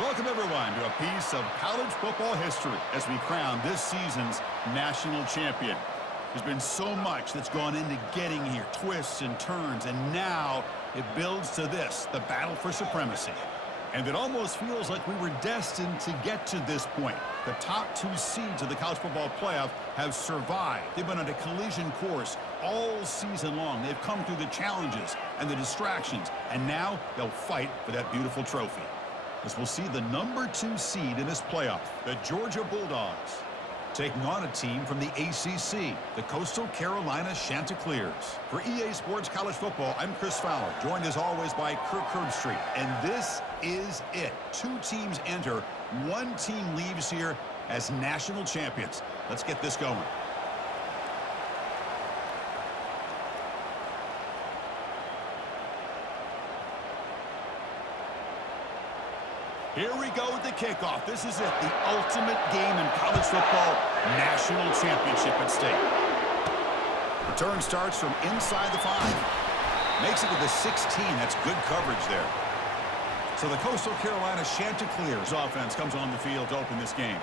Welcome, everyone, to a piece of college football history as we crown this season's national champion. There's been so much that's gone into getting here, twists and turns, and now it builds to this, the battle for supremacy. And it almost feels like we were destined to get to this point. The top two seeds of the college football playoff have survived. They've been on a collision course all season long. They've come through the challenges and the distractions, and now they'll fight for that beautiful trophy. As we'll see the number 2 seed in this playoff, the Georgia Bulldogs, taking on a team from the ACC, the Coastal Carolina Chanticleers. For EA Sports College Football, I'm Chris Fowler, joined as always by Kirk Herbstreit. And this is it. 2 teams enter, 1 team leaves here as national champions. Let's get this going. Here we go with the kickoff. This is it, the ultimate game in college football, national championship at stake. Return starts from inside the 5. Makes it to the 16. That's good coverage there. So the Coastal Carolina Chanticleers offense comes on the field to open this game.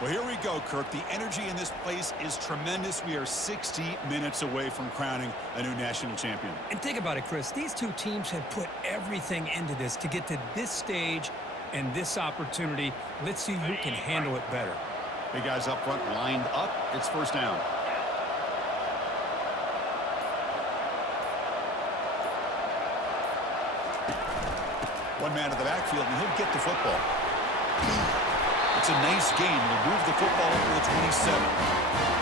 Well, here we go, Kirk. The energy in this place is tremendous. We are 60 minutes away from crowning a new national champion. And think about it, Chris. These two teams have put everything into this to get to this stage and this opportunity. Let's see who can handle it better. Big guys up front lined up. It's first down. One man in the backfield, and he'll get the football. It's a nice gain. We'll move the football over the 27.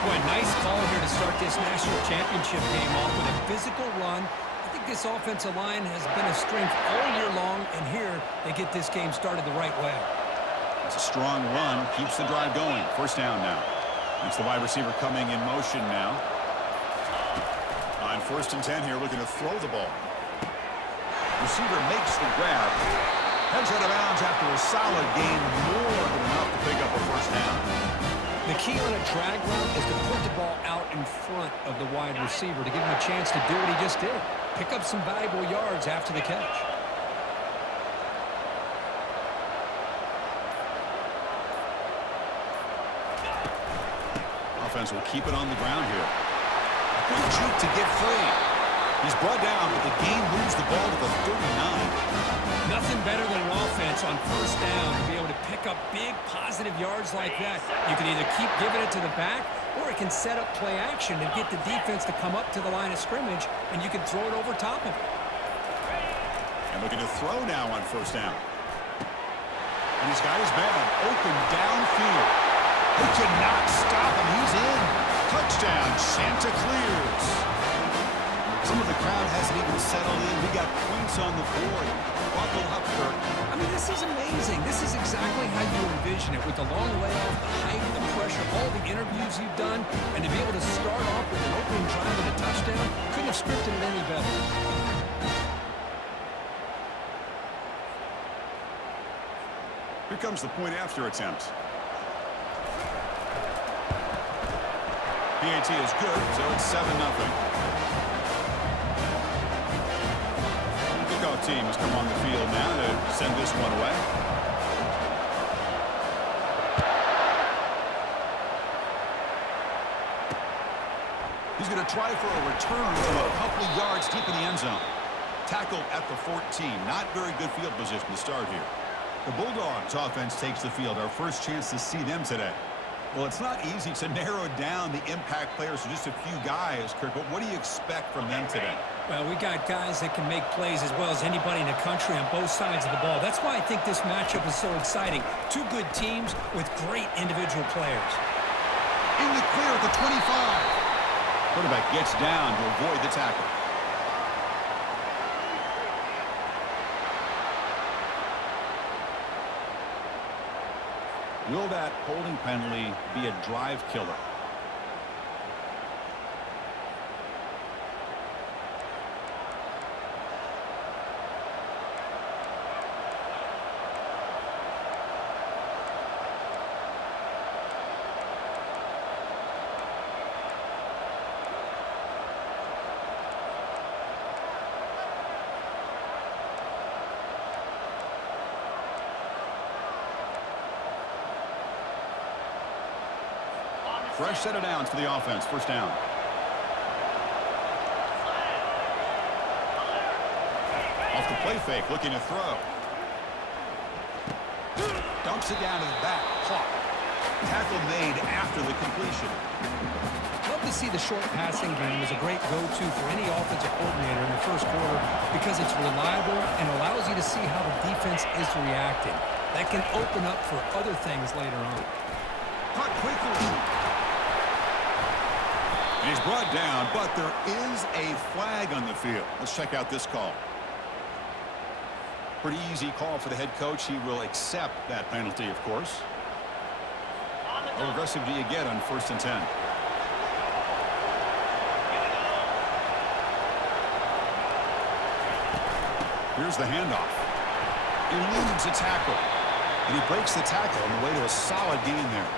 Boy, nice call here to start this national championship game off with a physical run. I think this offensive line has been a strength all year long, and here they get this game started the right way. It's a strong run, keeps the drive going. First down now. It's the wide receiver coming in motion now. On 1st and 10 here, looking to throw the ball. Receiver makes the grab. Heads out of bounds after a solid gain, more than enough to pick up a first down. The key on a drag route is to put the ball out in front of the wide receiver to give him a chance to do what he just did. Pick up some valuable yards after the catch. Offense will keep it on the ground here. Quick juke to get free. He's brought down, but the gain moves the ball to the 39. Nothing better than an offense on first down to be able to pick up big positive yards like that. You can either keep giving it to the back, or it can set up play action and get the defense to come up to the line of scrimmage, and you can throw it over top of it. And looking to throw now on first down. And he's got his man open downfield. He cannot stop him. He's in. Touchdown, Chanticleers. Some of the crowd hasn't even settled in. We got points on the board. Buckle up, Kirk. I mean, this is amazing. This is exactly how you envision it, with the long layoff, the height, the pressure, all the interviews you've done, and to be able to start off with an opening drive and a touchdown, couldn't have scripted it any better. Here comes the point after attempt. PAT is good, so it's 7-0. Kickoff team has come on the field now to send this one away. He's going to try for a return from a couple of yards deep in the end zone. Tackled at the 14. Not very good field position to start here. The Bulldogs offense takes the field. Our first chance to see them today. Well, it's not easy to narrow down the impact players to just a few guys, Kirk, but what do you expect from them today? Well, we got guys that can make plays as well as anybody in the country on both sides of the ball. That's why I think this matchup is so exciting. 2 good teams with great individual players. In the clear at the 25. Quarterback gets down to avoid the tackle. Will that holding penalty be a drive killer? fresh set of downs for the offense. First down. Off the play fake, looking to throw. Dumps it down to the back. Caught. Tackle made after the completion. Love to see the short passing game as a great go-to for any offensive coordinator in the first quarter because it's reliable and allows you to see how the defense is reacting. That can open up for other things later on. Caught quickly. And he's brought down, but there is a flag on the field. Let's check out this call. Pretty easy call for the head coach. He will accept that penalty, of course. How aggressive do you get on 1st and 10? Here's the handoff. Eludes a tackle. And he breaks the tackle on the way to a solid gain there.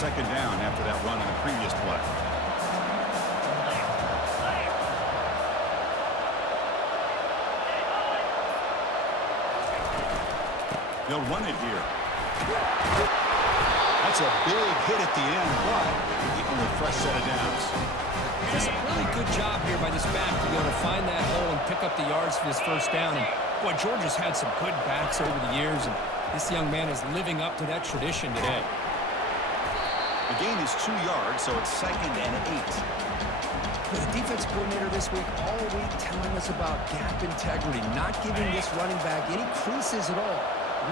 2nd down after that run on the previous play. They'll run it here. That's a big hit at the end, but keeping a fresh set of downs. Just a really good job here by this back to be able to find that hole and pick up the yards for this first down. And boy, Georgia's had some good backs over the years, and this young man is living up to that tradition today. The gain is 2 yards, so it's 2nd and 8. The defense coordinator this week all week telling us about gap integrity, not giving this running back any creases at all.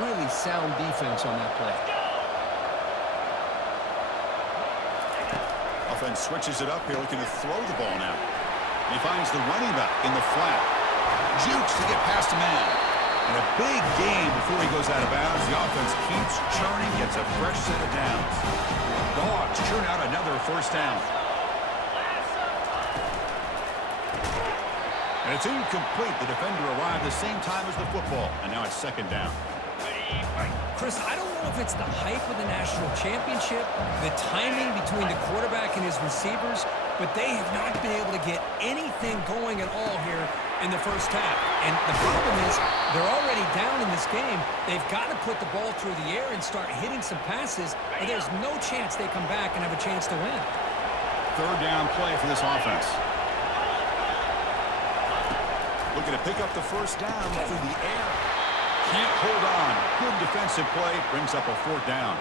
Really sound defense on that play. Offense switches it up here, looking to throw the ball now. He finds the running back in the flat. Jukes to get past a man. And a big gain before he goes out of bounds. The offense keeps churning, gets a fresh set of downs. Dogs churn out another 1st down. And it's incomplete. The defender arrived the same time as the football. And now it's 2nd down. Chris, I don't know if it's the hype of the national championship, the timing between the quarterback and his receivers, but they have not been able to get anything going at all here in the first half. And the problem is they're already down in this game. They've got to put the ball through the air and start hitting some passes, or there's no chance they come back and have a chance to win. 3rd down play for this offense. Looking to pick up the first down through the air. Can't hold on. Good defensive play. Brings up a 4th down.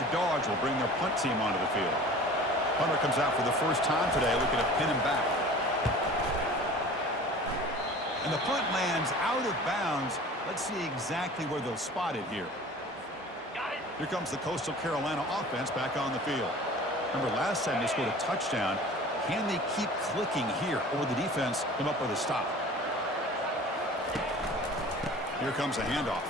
The Dogs will bring their punt team onto the field. Punter comes out for the first time today, looking to pin him back. And the punt lands out of bounds. Let's see exactly where they'll spot it here. Here comes the Coastal Carolina offense back on the field. Remember, last time they scored a touchdown. Can they keep clicking here, or will the defense come up with a stop? Here comes a handoff.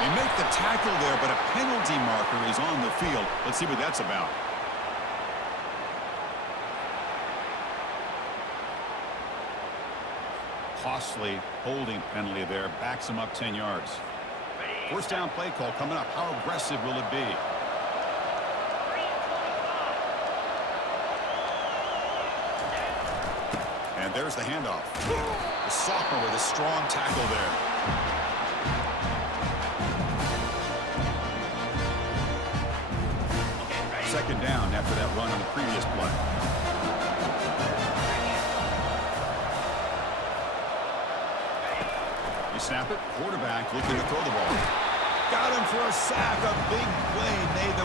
They make the tackle there, but a penalty marker is on the field. Let's see what that's about. Costly holding penalty there. Backs him up 10 yards. 1st down play call coming up. How aggressive will it be? And there's the handoff. The sophomore with a strong tackle there. Second down after that run on the previous play. You snap it. Quarterback looking to throw the ball. Got him for a sack. A big play made the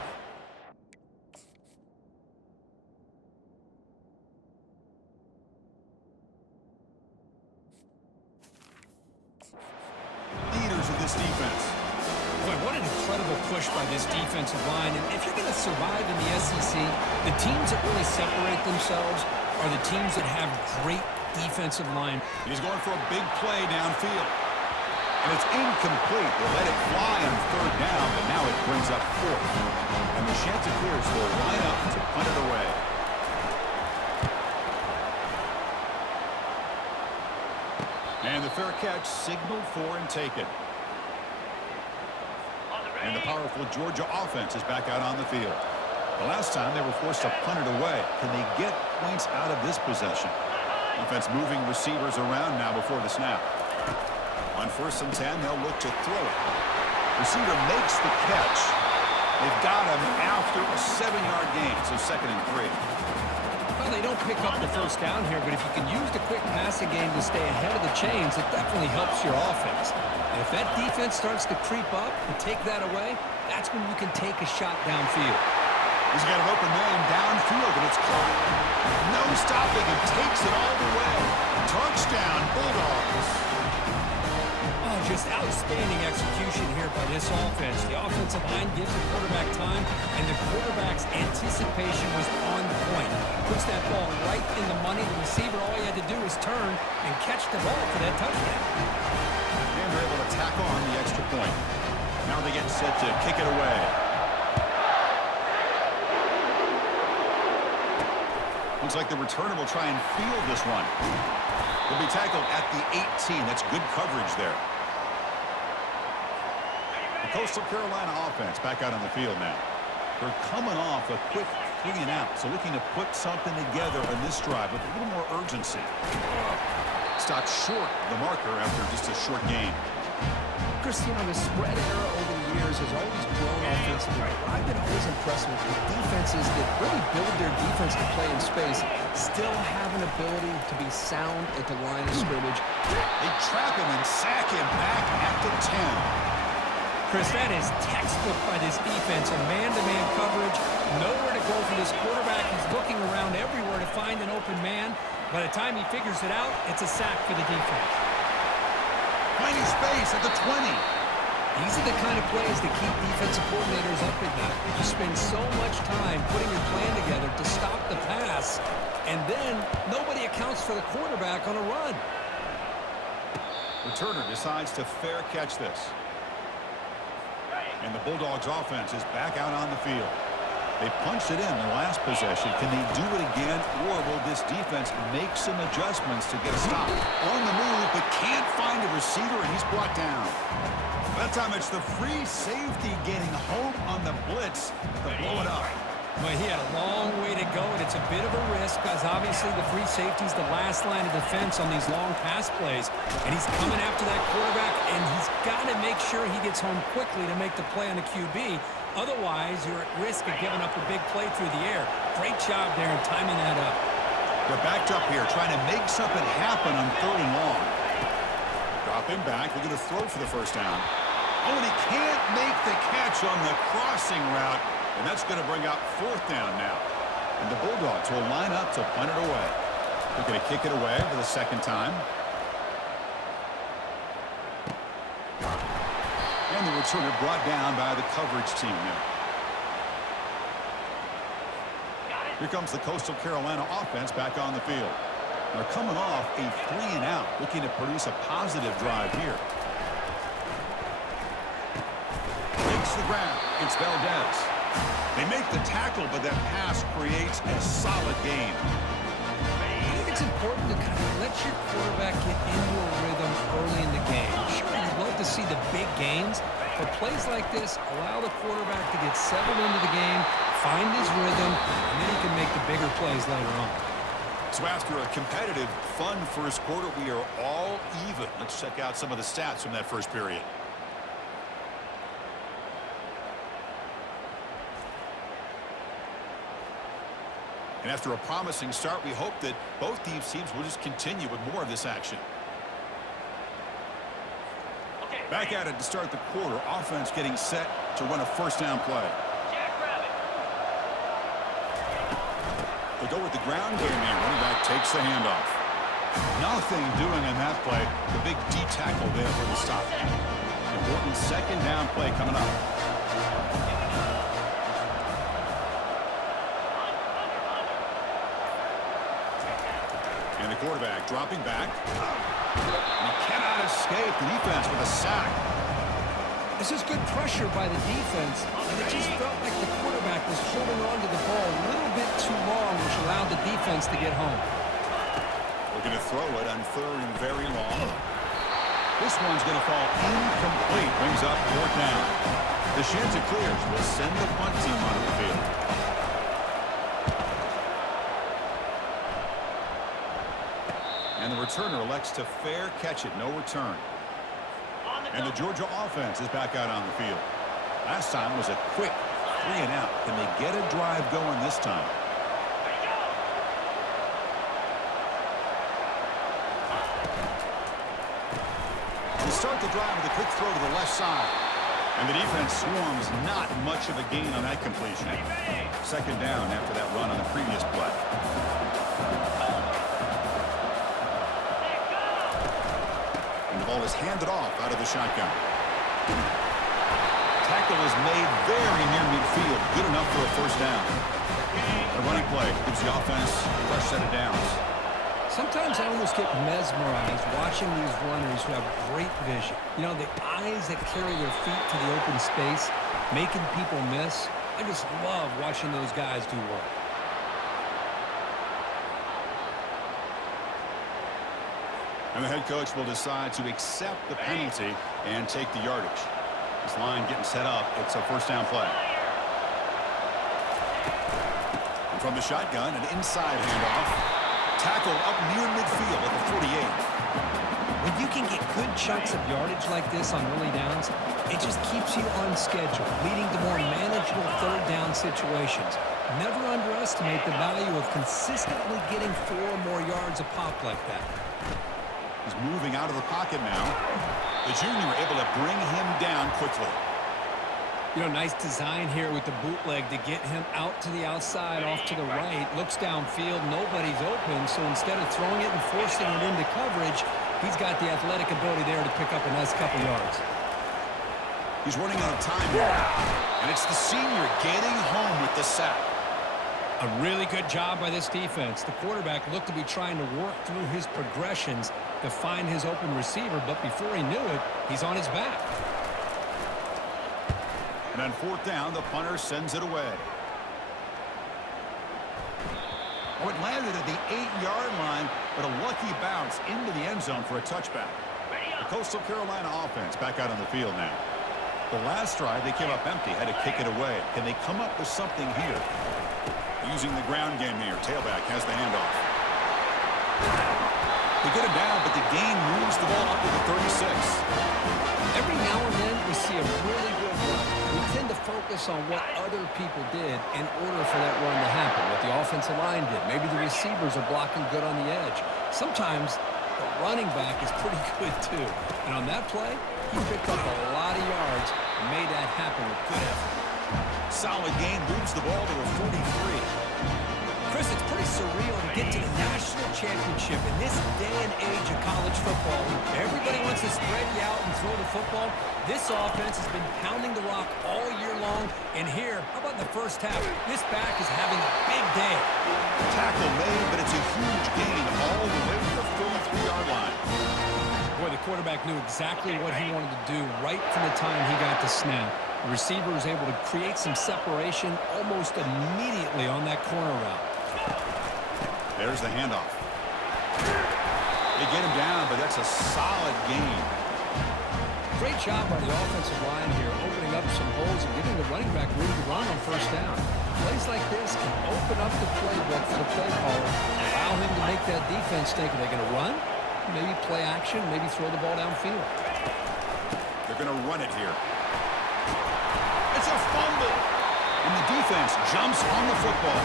defense. Boy, what an incredible push by this defensive line. And if you're going to survive in the SEC, the teams that really separate themselves are the teams that have great defensive line. He's going for a big play downfield. And it's incomplete. They let it fly on 3rd down, but now it brings up 4th. And the Chanticleers will line up to punt it away. And the fair catch signaled for and taken. And the powerful Georgia offense is back out on the field. The last time they were forced to punt it away. Can they get points out of this possession? Offense moving receivers around now before the snap. On 1st and 10, they'll look to throw it. Receiver makes the catch. They've got him after a 7-yard gain, so 2nd and 3. Well, they don't pick up the first down here, but if you can use the quick passing game to stay ahead of the chains, it definitely helps your offense. And if that defense starts to creep up and take that away, that's when you can take a shot downfield. He's got an open man downfield, and it's caught. No stopping, and takes it all the way. Touchdown, Bulldogs. Oh, just outstanding execution here by this offense. The offensive line gives the quarterback time, and the quarterback's anticipation was on point. Puts that ball right in the money. The receiver, all he had to do was turn and catch the ball for that touchdown. And they're able to tack on the extra point. Now they get set to kick it away. Looks like the returner will try and field this one. He'll be tackled at the 18. That's good coverage there. The Coastal Carolina offense back out on the field now. They're coming off a quick 3-and-out, so looking to put something together on this drive with a little more urgency. Stopped short of the marker after just a short gain. Chris, you know, the spread era over the years has always grown offensively. I've been always impressed with the defenses that really build their defense to play in space, still have an ability to be sound at the line of scrimmage. They trap him and sack him back at the 10. Chris, that is textbook by this defense in man-to-man coverage. Nowhere to go for this quarterback. He's looking around everywhere to find an open man. By the time he figures it out, it's a sack for the defense. Finding space at the 20. These are the kind of plays that keep defensive coordinators up at night. You spend so much time putting your plan together to stop the pass, and then nobody accounts for the quarterback on a run. Returner decides to fair catch this. And the Bulldogs offense is back out on the field. They punched it in the last possession. Can they do it again, or will this defense make some adjustments to get a stop? On the move, but can't find a receiver, and he's brought down. That time it's the free safety getting home on the blitz to blow it up. Well, he had a long way to go, and it's a bit of a risk because obviously the free safety's the last line of defense on these long pass plays. And he's coming after that quarterback, and he's got to make sure he gets home quickly to make the play on the QB. Otherwise, you're at risk of giving up a big play through the air. Great job there in timing that up. They're backed up here, trying to make something happen on 3rd and long. Drop him back. They're going to throw for the first down. Oh, and he can't make the catch on the crossing route. And that's going to bring out 4th down now. And the Bulldogs will line up to punt it away. They're going to kick it away for the 2nd time. And the returner brought down by the coverage team now. Here comes the Coastal Carolina offense back on the field. They're coming off a 3-and-out, looking to produce a positive drive here. Breaks the ground. It's Valdez. They make the tackle, but that pass creates a solid gain. I think it's important to kind of let your quarterback get into a rhythm early in the game. Sure, you'd love to see the big gains, but plays like this allow the quarterback to get settled into the game, find his rhythm, and then he can make the bigger plays later on. So after a competitive, fun first quarter, we are all even. Let's check out some of the stats from that first period. And after a promising start, we hope that both these teams will just continue with more of this action. Back at it to start the quarter. Offense getting set to run a first down play. They go with the ground game here. Running back takes the handoff. Nothing doing on that play. The big D tackle there for the stop. Important 2nd down play coming up. And the quarterback dropping back. He cannot escape the defense with a sack. This is good pressure by the defense, and it just felt like the quarterback was holding on to the ball a little bit too long, which allowed the defense to get home. Looking to throw it on 3rd and very long. This one's going to fall incomplete. Brings up 4th down. The Shanta clears will send the punt team onto the field. And the returner elects to fair catch it. No return. And the Georgia offense is back out on the field. Last time was a quick and out. Can they get a drive going this time? They start the drive with a quick throw to the left side. And the defense swarms not much of a gain on that completion. Second down after that run on the previous play. And the ball is handed off out of the shotgun. Tackle is made very near midfield. Good enough for a first down. The running play gives the offense a fresh set of downs. Sometimes I almost get mesmerized watching these runners who have great vision. You know, the eyes that carry their feet to the open space, making people miss. I just love watching those guys do work. And the head coach will decide to accept the penalty and take the yardage. This line getting set up. It's a first down play. And from the shotgun, an inside handoff. Tackle up near midfield at the 48. When you can get good chunks of yardage like this on early downs, it just keeps you on schedule, leading to more manageable third down situations. Never underestimate the value of consistently getting 4 or more yards a pop like that. He's moving out of the pocket now. The junior able to bring him down quickly. You know, nice design here with the bootleg to get him out to the outside, off to the right. Looks downfield, nobody's open, so instead of throwing it and forcing it into coverage, he's got the athletic ability there to pick up a nice couple yards. He's running out of time here, and it's the senior getting home with the sack. A really good job by this defense. The quarterback looked to be trying to work through his progressions to find his open receiver, but before he knew it, he's on his back. And on fourth down, the punter sends it away. Oh, it landed at the 8-yard line, but a lucky bounce into the end zone for a touchback. The Coastal Carolina offense back out on the field now. The last drive, they came up empty, had to kick it away. Can they come up with something here? Using the ground game here. Tailback has the handoff. They get him down, but the gain moves the ball up to the 36. Every now and then, we see a really good run. We tend to focus on what other people did in order for that run to happen, what the offensive line did. Maybe the receivers are blocking good on the edge. Sometimes the running back is pretty good, too. And on that play, he picked up a lot of yards and made that happen with good effort. Solid gain, moves the ball to a 43. Chris, it's pretty surreal to get to the national championship in this day and age of college football. Everybody wants to spread you out and throw the football. This offense has been pounding the rock all year long. And here, how about in the first half? This back is having a big day. Tackle made, but it's a huge gain all the way to the 33-yard line. Boy, the quarterback knew exactly what he wanted to do right from the time he got the snap. The receiver was able to create some separation almost immediately on that corner route. There's the handoff. They get him down, but that's a solid gain. Great job by the offensive line here, opening up some holes and giving the running back room to run on first down. Plays like this can open up the playbook for the play caller, allow him to make that defense think, are they going to run? Maybe play action, maybe throw the ball downfield. They're going to run it here. It's a fumble. And the defense jumps on the football.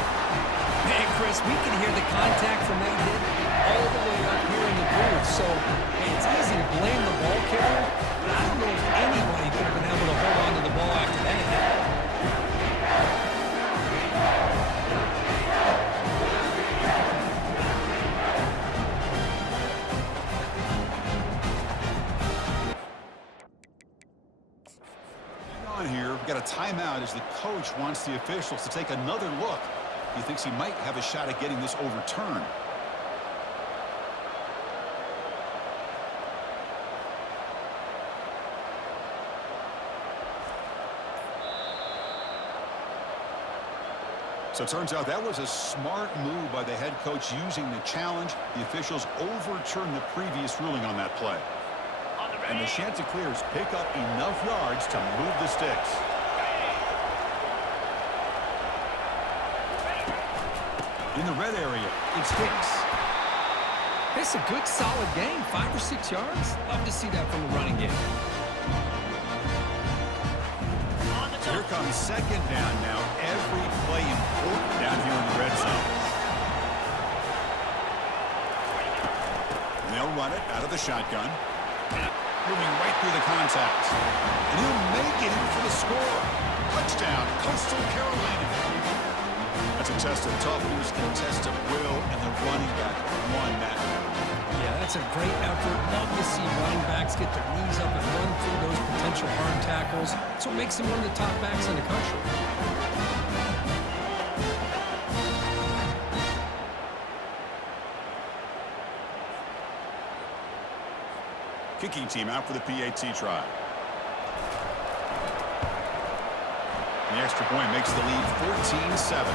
Man, Chris, we can hear the contact from that hit all the way up here in the booth. So, hey, it's easy to blame the ball carrier, but I don't know if anybody could have been able to hold on to the ball after that hit. Here, we've got a timeout as the coach wants the officials to take another look. He thinks he might have a shot at getting this overturned. So it turns out that was a smart move by the head coach using the challenge. The officials overturned the previous ruling on that play. And the Chanticleers pick up enough yards to move the sticks. In the red area, it's Hicks. It's a good, solid game. 5 or 6 yards. Love to see that from the running game. So here comes second down now. Every play important down here in the red zone. They'll run it out of the shotgun. Moving right through the contacts. And he'll make it in for the score. Touchdown, Coastal Carolina. That's a test of toughness and a test of will, and the running back won that. Yeah, that's a great effort. Love to see running backs get their knees up and run through those potential hard tackles. That's what makes them one of the top backs in the country. Kicking team out for the PAT try. The extra point makes the lead 14-7.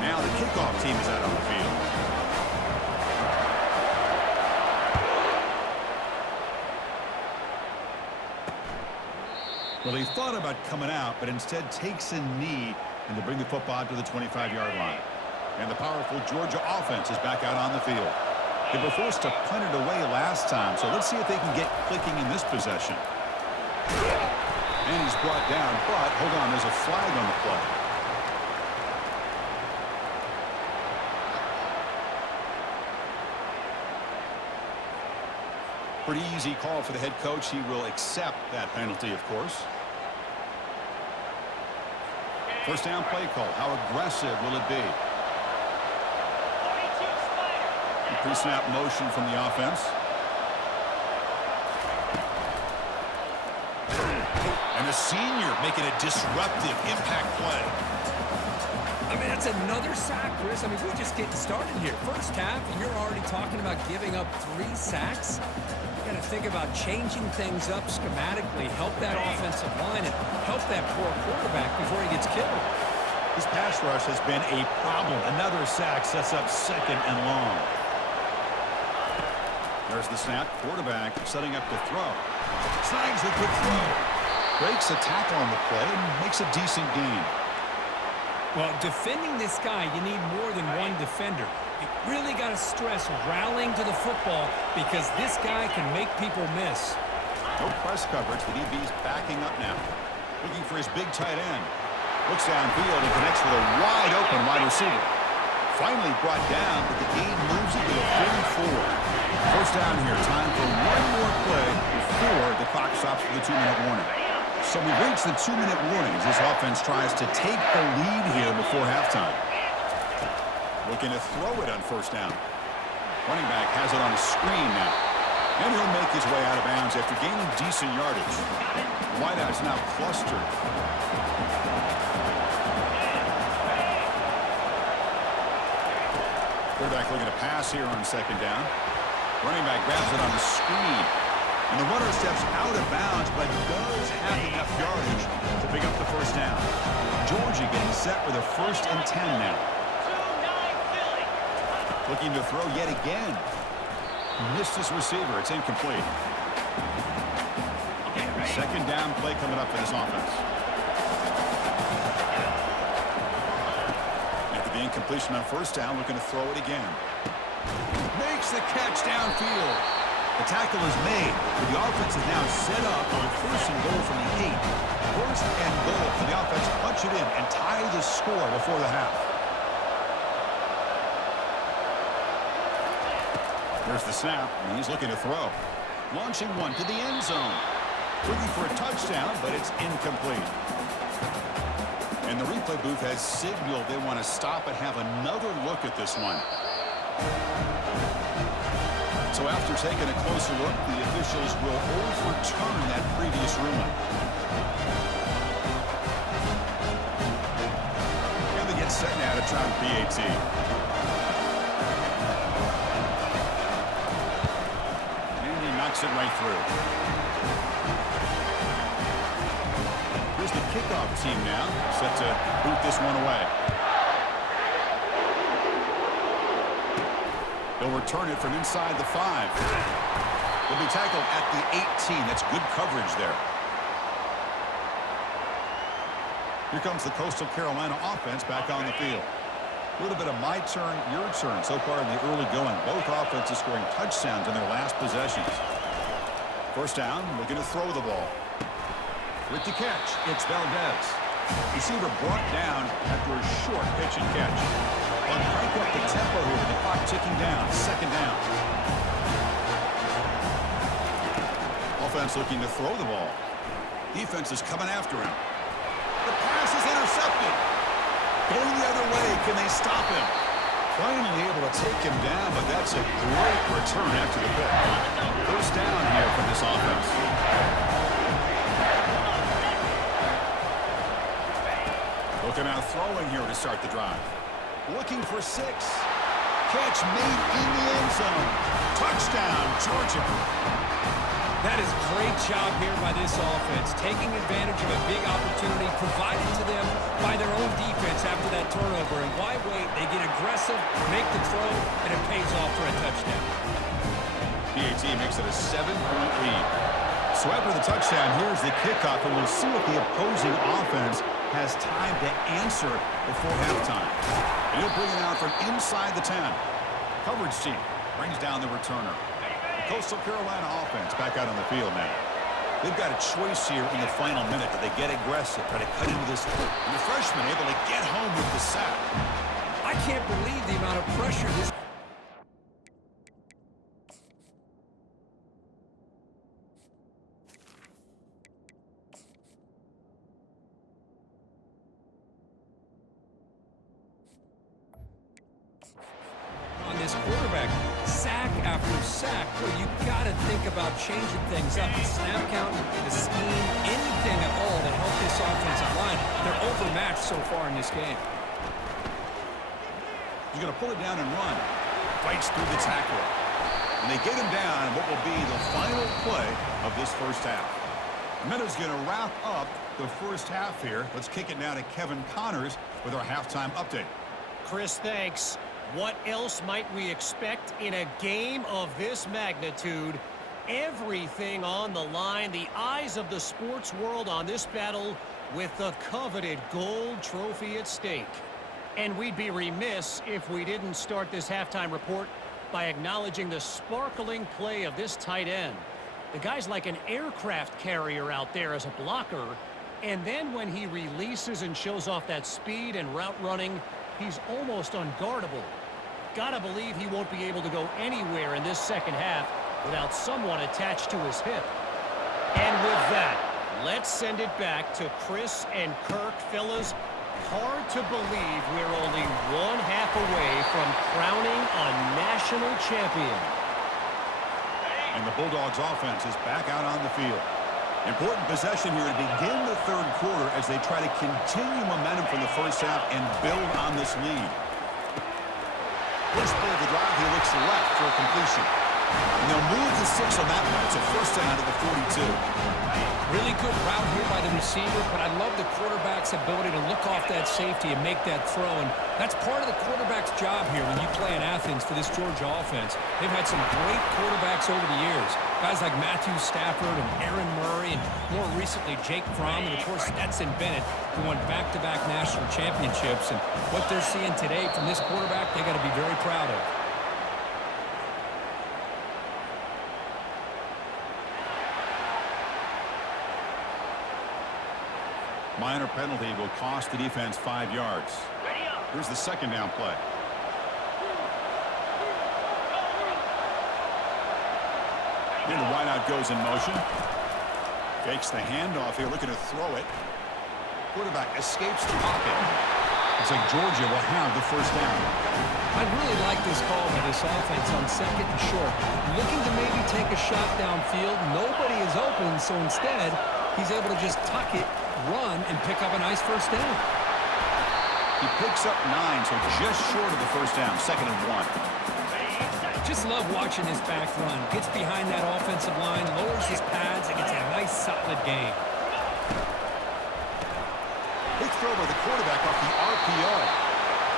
Now the kickoff team is out on the field. Well, he thought about coming out, but instead takes a knee and to bring the football to the 25-yard line. And the powerful Georgia offense is back out on the field. They were forced to punt it away last time, so let's see if they can get clicking in this possession. And he's brought down, but hold on, there's a flag on the play. Pretty easy call for the head coach. He will accept that penalty, of course. First down play call. How aggressive will it be? Pre-snap motion from the offense. And the senior making a disruptive impact play. I mean, that's another sack, Chris. I mean, we're just getting started here. First half, and you're already talking about giving up 3 sacks. You got to think about changing things up schematically, help that offensive line, and help that poor quarterback before he gets killed. This pass rush has been a problem. Another sack sets up second and long. There's the snap. Quarterback setting up to throw. Snags a good throw. Breaks a tackle on the play and makes a decent gain. Well, defending this guy, you need more than one defender. You really got to stress rallying to the football because this guy can make people miss. No press coverage. The DB's backing up now. Looking for his big tight end. Looks downfield and connects with a wide open wide receiver. Finally brought down, but the gain moves it to the 44. First down here. Time for one more play before the clock stops for the 2-minute warning. So we've reached the 2-minute warning as this offense tries to take the lead here before halftime. Looking to throw it on first down. Running back has it on a screen now. And he'll make his way out of bounds after gaining decent yardage. Wideout's now clustered. Quarterback looking to pass here on second down. Running back grabs it on the screen. And the runner steps out of bounds, but does have enough yardage to pick up the first down. Georgia getting set with a 1st and 10 now. Looking to throw yet again. Missed his receiver. It's incomplete. Second down play coming up for this offense. After the incompletion on first down, looking to throw it again. Makes the catch downfield. The tackle is made, but the offense is now set up on 1st and goal from the 8. 1st and goal for the offense. Punch it in and tie the score before the half. There's the snap, and he's looking to throw. Launching one to the end zone. Looking for a touchdown, but it's incomplete. And the replay booth has signaled they want to stop and have another look at this one. So after taking a closer look, the officials will overturn that previous ruling. And they get set now to try PAT. And he knocks it right through. Here's the kickoff team now, set to boot this one away. They'll return it from inside the 5. They'll be tackled at the 18. That's good coverage there. Here comes the Coastal Carolina offense back on the field. A little bit of my turn, your turn so far in the early going. Both offenses scoring touchdowns in their last possessions. First down, looking to throw the ball. With the catch, it's Valdez. Receiver brought down after a short pitch and catch. But crank up the tempo here with the clock ticking down. Second down. Offense looking to throw the ball. Defense is coming after him. The pass is intercepted. Going the other way. Can they stop him? Finally able to take him down, but that's a great return after the pick. First down here for this offense. Looking out throwing here to start the drive. Looking for 6. Catch made in the end zone. Touchdown, Georgia. That is great job here by this offense, taking advantage of a big opportunity provided to them by their own defense after that turnover. And why wait? They get aggressive, make the throw, and it pays off for a touchdown. PAT makes it a 7-point lead. So after the touchdown, here's the kickoff, and we'll see if the opposing offense has time to answer before halftime. And he'll bring it out from inside the 10. Coverage team brings down the returner. The Coastal Carolina offense back out on the field now. They've got a choice here in the final minute. Do they get aggressive, try to cut into this? And the freshman able to get home with the sack. I can't believe the amount of pressure this... on this quarterback. Sack after sack. Well, you got to think about changing things up. The snap count, the scheme, anything at all to help this offensive line. They're overmatched so far in this game. He's going to pull it down and run. Fights through the tackle. And they get him down in what will be the final play of this first half. Meadows going to wrap up the first half here. Let's kick it now to Kevin Connors with our halftime update. Chris, thanks. What else might we expect in a game of this magnitude? Everything on the line, the eyes of the sports world on this battle with the coveted gold trophy at stake. And we'd be remiss if we didn't start this halftime report by acknowledging the sparkling play of this tight end. The guy's like an aircraft carrier out there as a blocker, and then when he releases and shows off that speed and route running, he's almost unguardable. Gotta believe he won't be able to go anywhere in this second half without someone attached to his hip. And with that, let's send it back to Chris and Kirk. Fellas, hard to believe we're only one half away from crowning a national champion. And the Bulldogs offense is back out on the field. Important possession here to begin the third quarter as they try to continue momentum from the first half and build on this lead. First play of the drive, he looks left for a completion. And they'll move the 6 on that one. It's a first down to the 42. Really good route here by the receiver, but I love the quarterback's ability to look off that safety and make that throw. And that's part of the quarterback's job here when you play in Athens for this Georgia offense. They've had some great quarterbacks over the years. Guys like Matthew Stafford and Aaron Murray, and more recently Jake Fromm, and of course Stetson Bennett, who won back-to-back national championships. And what they're seeing today from this quarterback, they got to be very proud of. Minor penalty will cost the defense 5 yards. Here's the second down play. And the wideout goes in motion. Fakes the handoff here, looking to throw it. Quarterback escapes the pocket. Looks like Georgia will have the first down. I really like this call by this offense on second and short. Looking to maybe take a shot downfield. Nobody is open, so instead, he's able to just tuck it, run, and pick up a nice first down. He picks up 9, so just short of the first down, 2nd and 1. Just love watching this back run. Gets behind that offensive line, lowers his pads, and gets a nice, solid gain. Big throw by the quarterback off the RPO.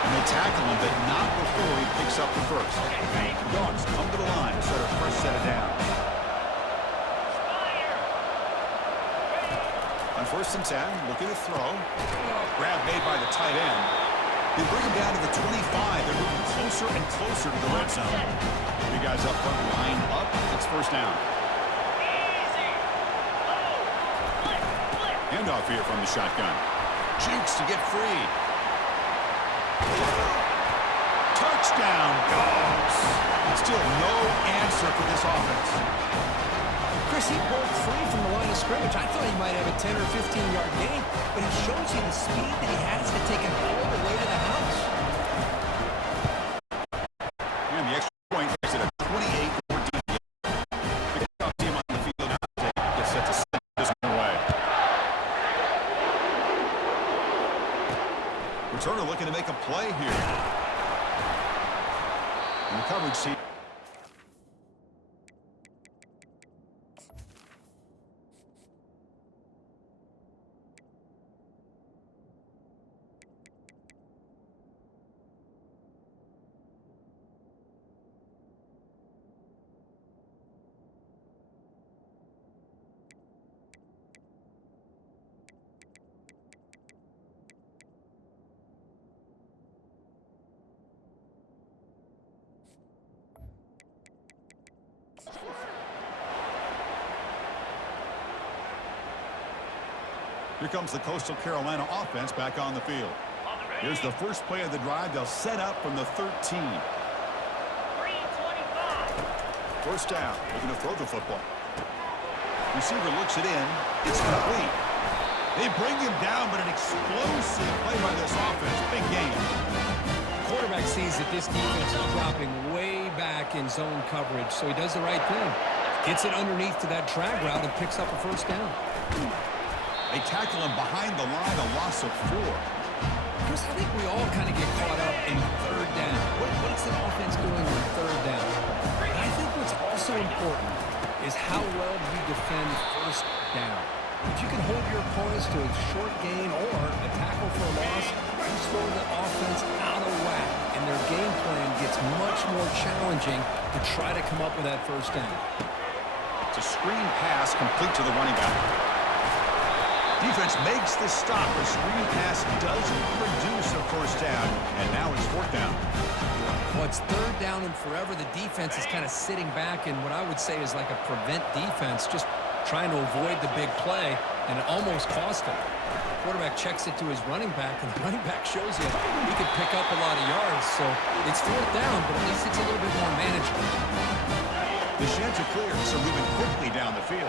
And they tackle him, but not before he picks up the first. The Dogs come to the line to start a first set of downs. On 1st and 10, looking to throw. Grab made by the tight end. They bring him down to the 25. They're moving closer and closer to the red zone. You guys up front, line up. It's first down. Handoff here from the shotgun. Jukes to get free. Touchdown goes. Still no answer for this offense. Chris, he broke free from the line of scrimmage. I thought he might have a 10 or 15-yard gain, but he shows you the speed that he has to take it all the way to the house. And the extra point makes it a 28-14 game. The kickoff team on the field now gets set to send this one away. Returner looking to make a play here. And the coverage team. Here comes the Coastal Carolina offense back on the field. Here's the first play of the drive. They'll set up from the 13. 3:25. First down. They're going to throw the football. Receiver looks it in. It's complete. They bring him down, but an explosive play by this offense. Big game. Quarterback sees that this defense is dropping way back in zone coverage, so he does the right thing. Gets it underneath to that drag route and picks up a first down. They tackle him behind the line, a loss of 4. Chris, I think we all kind of get caught up in third down. What's the offense doing on third down? And I think what's also important is how well you defend first down. If you can hold your opponents to a short gain or a tackle for a loss, you throw the offense out of whack, and their game plan gets much more challenging to try to come up with that first down. It's a screen pass complete to the running back. Defense makes the stop. The screen pass doesn't produce a first down, and now it's fourth down. Well, it's third down and forever. The defense is kind of sitting back in what I would say is like a prevent defense, just trying to avoid the big play, and it almost cost him. The quarterback checks it to his running back, and the running back shows you he could pick up a lot of yards. So it's fourth down, but at least it's a little bit more manageable. The sheds are clear, so moving quickly down the field.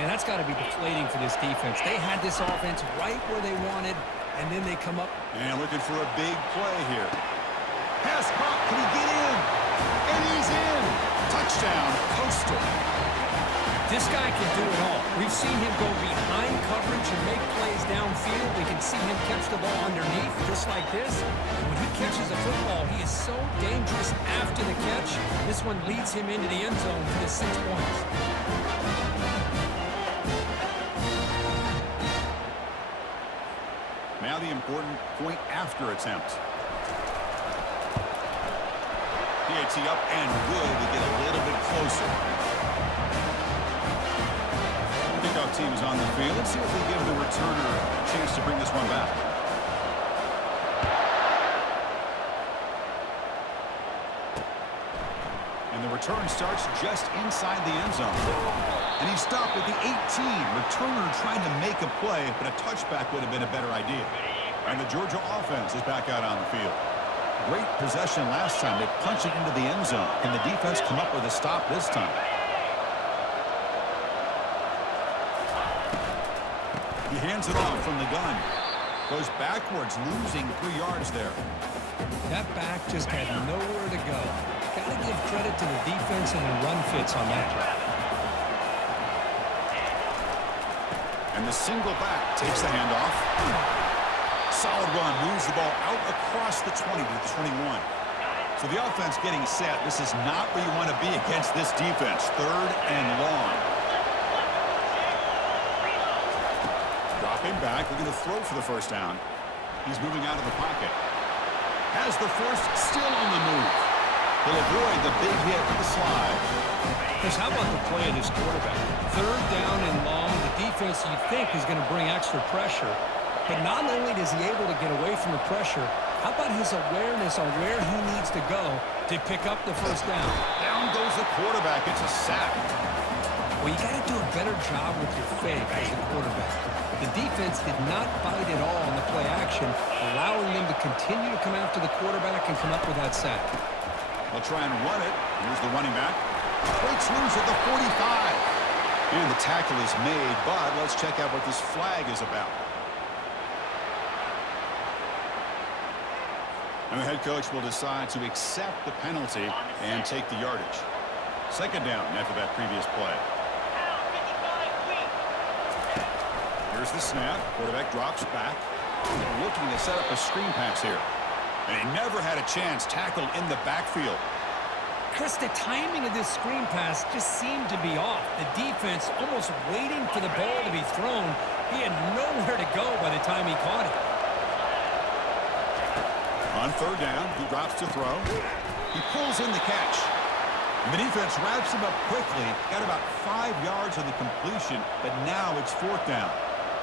Man, that's got to be deflating for this defense. They had this offense right where they wanted, and then they come up. And looking for a big play here. Pass caught. Can he get in? And he's in. Touchdown, Coastal. This guy can do it all. We've seen him go behind coverage and make plays downfield. We can see him catch the ball underneath, just like this. And when he catches a football, he is so dangerous after the catch. This one leads him into the end zone for the 6 points. Now the important point after attempt. PAT up and good to get a little bit closer. Kickoff team is on the field. Let's see if they give the returner a chance to bring this one back. And the return starts just inside the end zone. And he stopped at the 18. Returner trying to make a play, but a touchback would have been a better idea. And the Georgia offense is back out on the field. Great possession last time. They punched it into the end zone. Can the defense come up with a stop this time? He hands it off from the gun. Goes backwards, losing 3 yards there. That back just had nowhere to go. Got to give credit to the defense and the run fits on that drive. And the single back takes the handoff. Solid run, moves the ball out across the 20 to the 21. So the offense getting set. This is not where you want to be against this defense. Third and long. Dropping back, looking to throw for the first down. He's moving out of the pocket. Has the first, still on the move. He'll avoid the big hit with the slide. Chris, how about the play of this quarterback? Third down and long. The defense, you think, is going to bring extra pressure. But not only is he able to get away from the pressure, how about his awareness on where he needs to go to pick up the first down? Down goes the quarterback. It's a sack. Well, you got to do a better job with your fake as a quarterback. The defense did not bite at all on the play action, allowing them to continue to come after the quarterback and come up with that sack. They'll try and run it. Here's the running back. Breaks loose at the 45. And the tackle is made, but let's check out what this flag is about. And the head coach will decide to accept the penalty and take the yardage. Second down after that previous play. Here's the snap. Quarterback drops back. Looking to set up a screen pass here. And he never had a chance tackled in the backfield. Chris, the timing of this screen pass just seemed to be off. The defense almost waiting for the ball to be thrown. He had nowhere to go by the time he caught it. On third down, he drops to throw. He pulls in the catch. And the defense wraps him up quickly. Got about 5 yards on the completion, but now it's fourth down.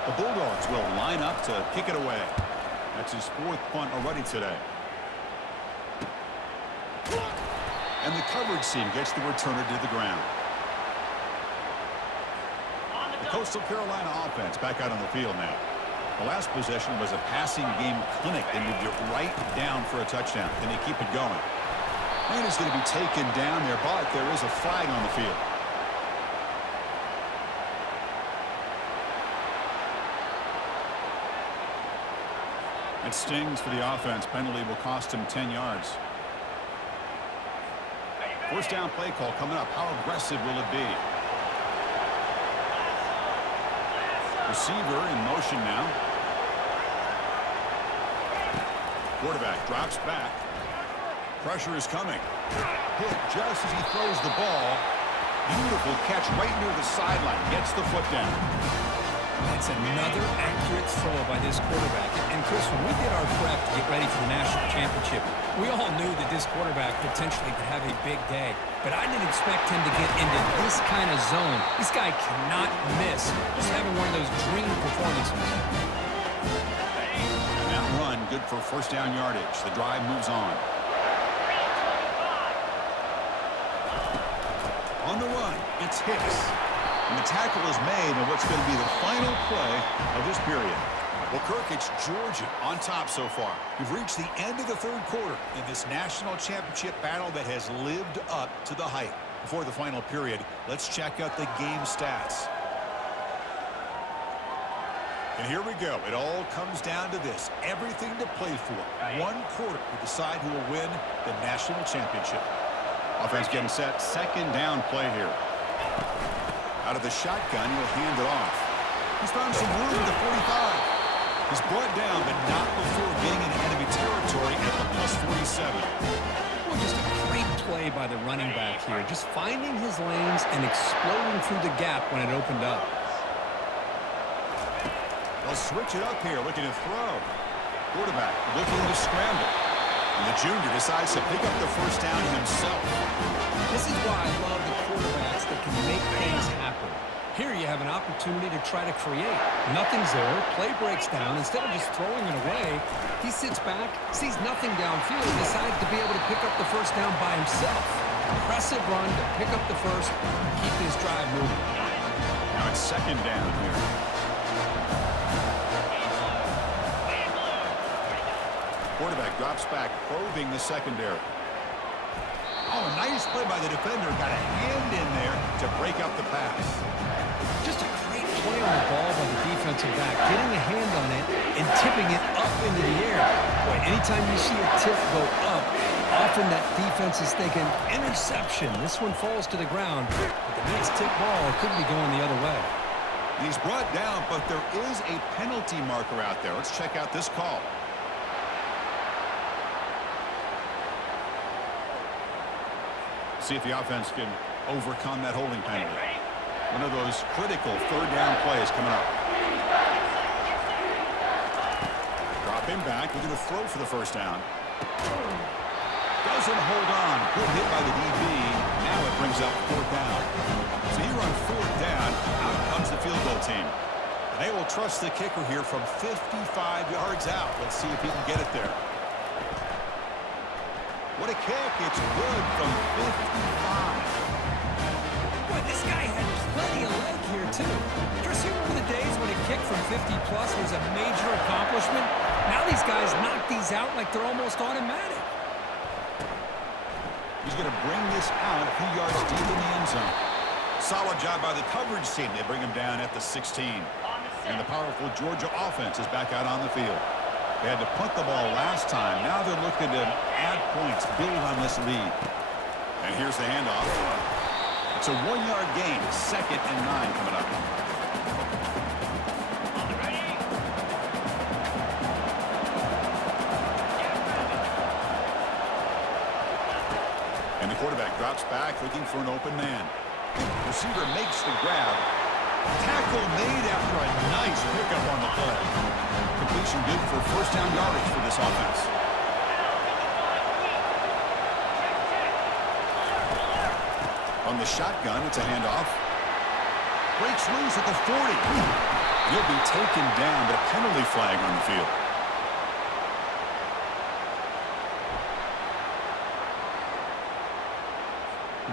The Bulldogs will line up to kick it away. That's his fourth punt already today. And the coverage team gets the returner to the ground. The Coastal Carolina offense back out on the field now. The last possession was a passing game clinic. They moved it right down for a touchdown. Can they keep it going? And it's going to be taken down there, but there is a flag on the field. It stings for the offense. Penalty will cost him 10 yards. First down play call coming up. How aggressive will it be? Receiver in motion now. Quarterback drops back. Pressure is coming. Hit just as he throws the ball. Beautiful catch right near the sideline. Gets the foot down. That's another accurate throw by this quarterback. And Chris, when we did our prep to get ready for the national championship, we all knew that this quarterback potentially could have a big day. But I didn't expect him to get into this kind of zone. This guy cannot miss. Just having one of those dream performances. And that run, good for first down yardage. The drive moves on. On the run, it's Hicks. And the tackle is made on what's going to be the final play of this period. Well, Kirk, it's Georgia on top so far. We've reached the end of the third quarter in this national championship battle that has lived up to the hype. Before the final period, let's check out the game stats. And here we go. It all comes down to this. Everything to play for. One quarter to decide who will win the national championship. Offense getting set. Second down play here. Out of the shotgun, he'll hand it off. He's found some room at the 45. He's brought down, but not before getting into enemy territory at the plus 47. Well, just a great play by the running back here. Just finding his lanes and exploding through the gap when it opened up. They'll switch it up here, looking to throw. Quarterback looking to scramble. And the junior decides to pick up the first down himself. This is why I love the quarterbacks that can make things happen. Here you have an opportunity to try to create. Nothing's there. Play breaks down. Instead of just throwing it away, he sits back, sees nothing downfield, and decides to be able to pick up the first down by himself. Impressive run to pick up the first, keep this drive moving. Now it's second down here. Quarterback drops back, probing the secondary. Oh, nice play by the defender. Got a hand in there to break up the pass. Just a great play on the ball by the defensive back, getting a hand on it and tipping it up into the air. Boy, anytime you see a tip go up, often that defense is thinking interception. This one falls to the ground. But the next tip ball could be going the other way. He's brought down, but there is a penalty marker out there. Let's check out this call. See if the offense can overcome that holding penalty. One of those critical third down plays coming up. Drop him back. We're going to throw for the first down. Doesn't hold on. Good hit by the DB. Now it brings up fourth down. So here on fourth down, out comes the field goal team. And they will trust the kicker here from 55 yards out. Let's see if he can get it there. What a kick. It's good from 55. Well, but this guy had plenty of leg here, too. Chris, you remember the days when a kick from 50-plus was a major accomplishment? Now these guys knock these out like they're almost automatic. He's going to bring this out a few yards deep in the end zone. Solid job by the coverage team. They bring him down at the 16. And the powerful Georgia offense is back out on the field. They had to punt the ball last time. Now they're looking to add points, build on this lead. And here's the handoff. It's a 1-yard gain. 2nd and 9 coming up. And the quarterback drops back looking for an open man. Receiver makes the grab. Tackle made after a nice pickup on the play. Completion good for first down yardage for this offense. On the shotgun, it's a handoff. Breaks loose at the 40. He'll be taken down, but a penalty flag on the field.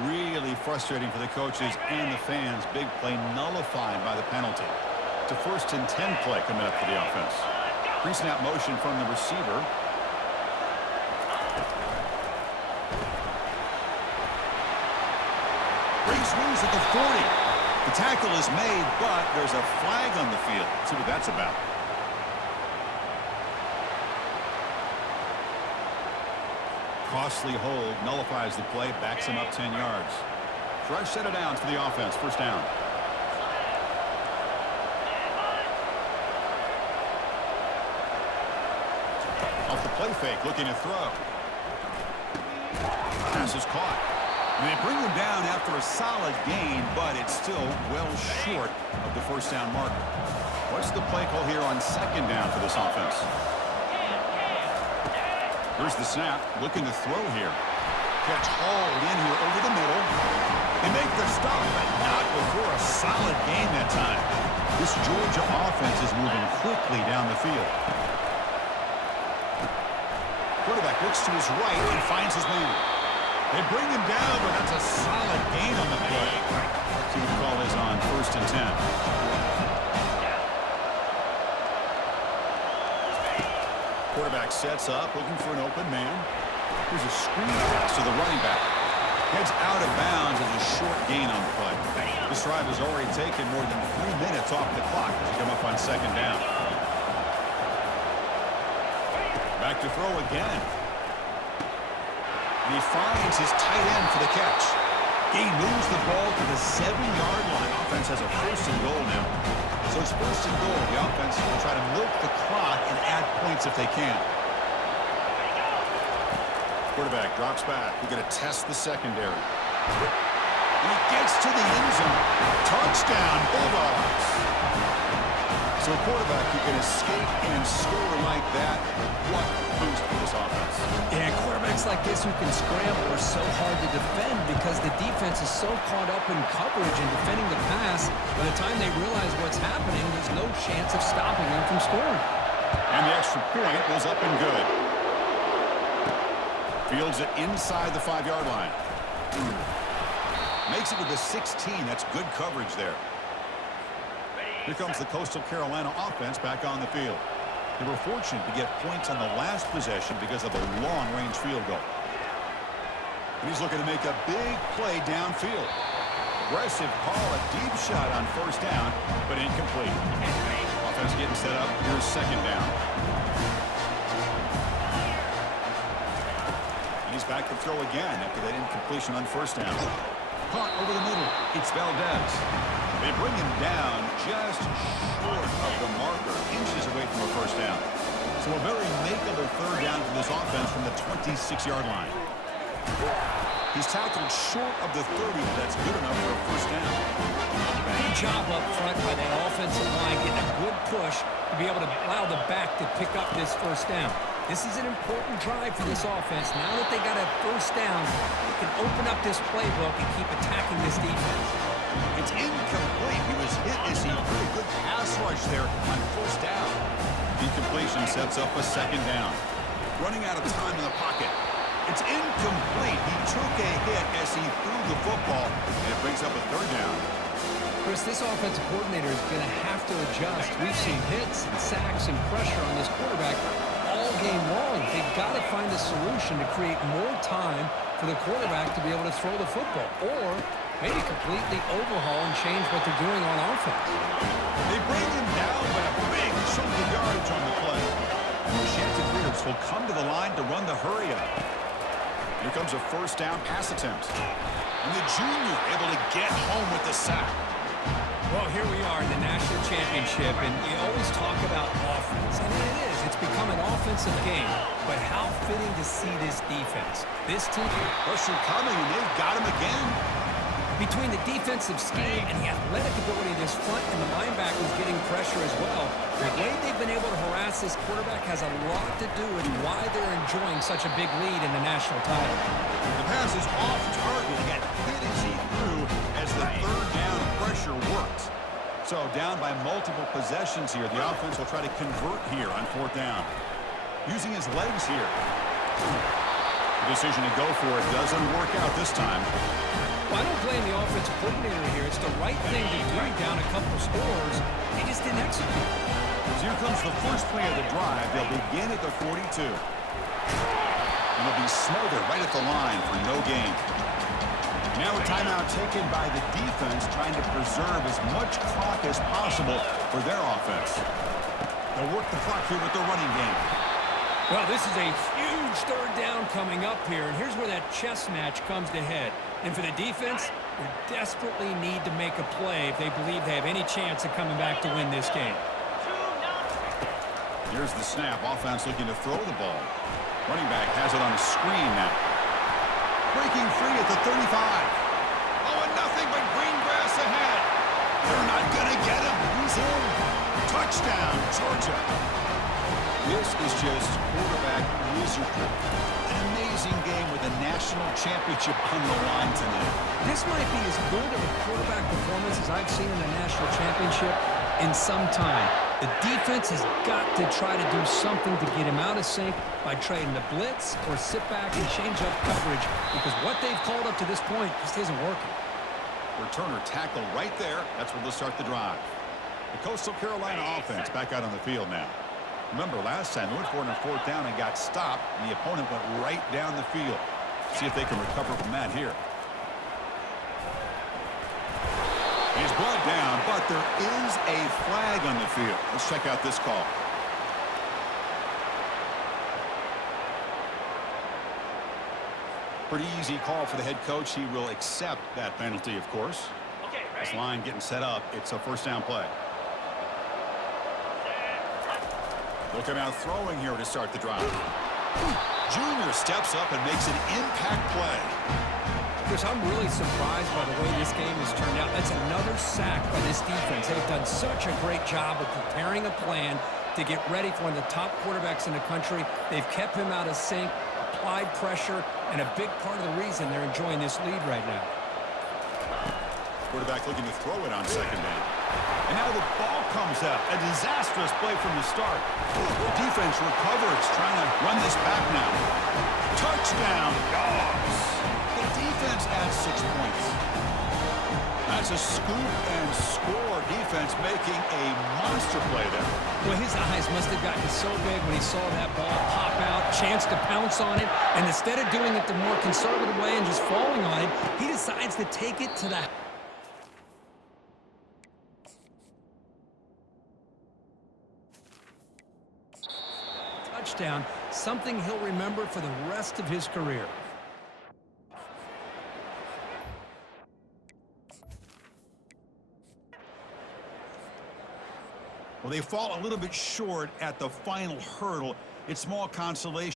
Really frustrating for the coaches and the fans. Big play nullified by the penalty. It's a 1st and 10 play coming up for the offense. Pre-snap motion from the receiver. Breaks loose at the 40. The tackle is made, but there's a flag on the field. Let's see what that's about. Costly hold, nullifies the play, backs him up 10 yards. Fresh set of downs for the offense, first down. Off the play fake, looking to throw. Pass is caught. And they bring him down after a solid gain, but it's still well short of the first down marker. What's the play call here on 2nd down for this offense? Here's the snap, looking to throw here. Catch hauled in here over the middle. They make the stop, but not before a solid gain that time. This Georgia offense is moving quickly down the field. Quarterback looks to his right and finds his man. They bring him down, but that's a solid gain on the play. See what the call is on 1st and 10. Quarterback sets up, looking for an open man. Here's a screen pass to the running back. Heads out of bounds as a short gain on the play. This drive has already taken more than 3 minutes off the clock as we come up on 2nd down. Back to throw again. And he finds his tight end for the catch. He moves the ball to the 7-yard line. Offense has a 1st and goal now. So it's 1st and goal. The offense will try to milk the clock and add points if they can. Quarterback drops back. We're going to test the secondary. And he gets to the end zone. Touchdown, Bulldogs. So a quarterback who can escape and score like that, what a boost for this offense. Yeah, quarterbacks like this who can scramble are so hard to defend because the defense is so caught up in coverage and defending the pass. By the time they realize what's happening, there's no chance of stopping them from scoring. And the extra point was up and good. Fields it inside the 5-yard line. Makes it to the 16. That's good coverage there. Here comes the Coastal Carolina offense back on the field. They were fortunate to get points on the last possession because of a long-range field goal. And he's looking to make a big play downfield. Aggressive call, a deep shot on 1st down, but incomplete. Offense getting set up. Here's 2nd down. And he's back to throw again after that incompletion on 1st down. Caught over the middle. It's Valdez. They bring him down just short of the marker, inches away from a 1st down. So a very makeable 3rd down for this offense from the 26-yard line. He's tackled short of the 30, but that's good enough for a 1st down. Good job up front by that offensive line, getting a good push to be able to allow the back to pick up this 1st down. This is an important drive for this offense. Now that they got a 1st down, they can open up this playbook and keep attacking this defense. It's incomplete. He was hit as he threw a good pass rush there on 1st down. Incompletion sets up a 2nd down. Running out of time in the pocket. It's incomplete. He took a hit as he threw the football, and it brings up a third down. Chris, this offensive coordinator is going to have to adjust. We've seen hits and sacks and pressure on this quarterback all game long. They've got to find a solution to create more time for the quarterback to be able to throw the football, or maybe completely overhaul and change what they're doing on offense. They bring him down by a big chunk of yardage on the play. The Chanticleers will come to the line to run the hurry up. Here comes a first down pass attempt. And the junior able to get home with the sack. Well, here we are in the national championship, and we always talk about offense. And it is. It's become an offensive game. But how fitting to see this defense. This team... Pressure coming, and they've got him again. Between the defensive scheme and the athletic ability of this front and the linebackers getting pressure as well, the way they've been able to harass this quarterback has a lot to do with why they're enjoying such a big lead in the national title. The pass is off target. He got hit as he threw as the third down pressure worked. So down by multiple possessions here. The offense will try to convert here on fourth down. Using his legs here. The decision to go for it doesn't work out this time. Well, I don't blame the offensive coordinator here. It's the right thing to do down a couple scores. They just didn't execute. So here comes the first play of the drive. They'll begin at the 42. And they'll be smothered right at the line for no gain. Now a timeout taken by the defense, trying to preserve as much clock as possible for their offense. They'll work the clock here with the running game. Well, this is a huge third down coming up here, and here's where that chess match comes to head. And for the defense, they desperately need to make a play if they believe they have any chance of coming back to win this game. Here's the snap. Offense looking to throw the ball. Running back has it on a screen now. Breaking free at the 35. Oh, and nothing but green grass ahead. They're not going to get him. He's in. Touchdown, Georgia. This is just quarterback wizardry. An amazing game with a national championship on the line tonight. This might be as good of a quarterback performance as I've seen in a national championship in some time. The defense has got to try to do something to get him out of sync by trading the blitz or sit back and change up coverage, because what they've called up to this point just isn't working. Returner tackle right there. That's where they'll start the drive. The Coastal Carolina offense back out on the field now. Remember, last time they went for it on fourth down and got stopped, and the opponent went right down the field. See if they can recover from that here. He's brought down, but there is a flag on the field. Let's check out this call. Pretty easy call for the head coach. He will accept that penalty, of course. This line getting set up. It's a first down play. They'll come out throwing here to start the drive. Junior steps up and makes an impact play. Chris, I'm really surprised by the way this game has turned out. That's another sack by this defense. They've done such a great job of preparing a plan to get ready for one of the top quarterbacks in the country. They've kept him out of sync, applied pressure, and a big part of the reason they're enjoying this lead right now. Quarterback looking to throw it on second down. And now the ball comes out. A disastrous play from the start. The defense recovers, trying to run this back now. Touchdown, Dogs. The defense adds 6 points. That's a scoop and score. Defense making a monster play there. Well, his eyes must have gotten so big when he saw that ball pop out, chance to pounce on it, and instead of doing it the more conservative way and just falling on it, he decides to take it to the... touchdown, something he'll remember for the rest of his career. Well, they fall a little bit short at the final hurdle. It's small consolation.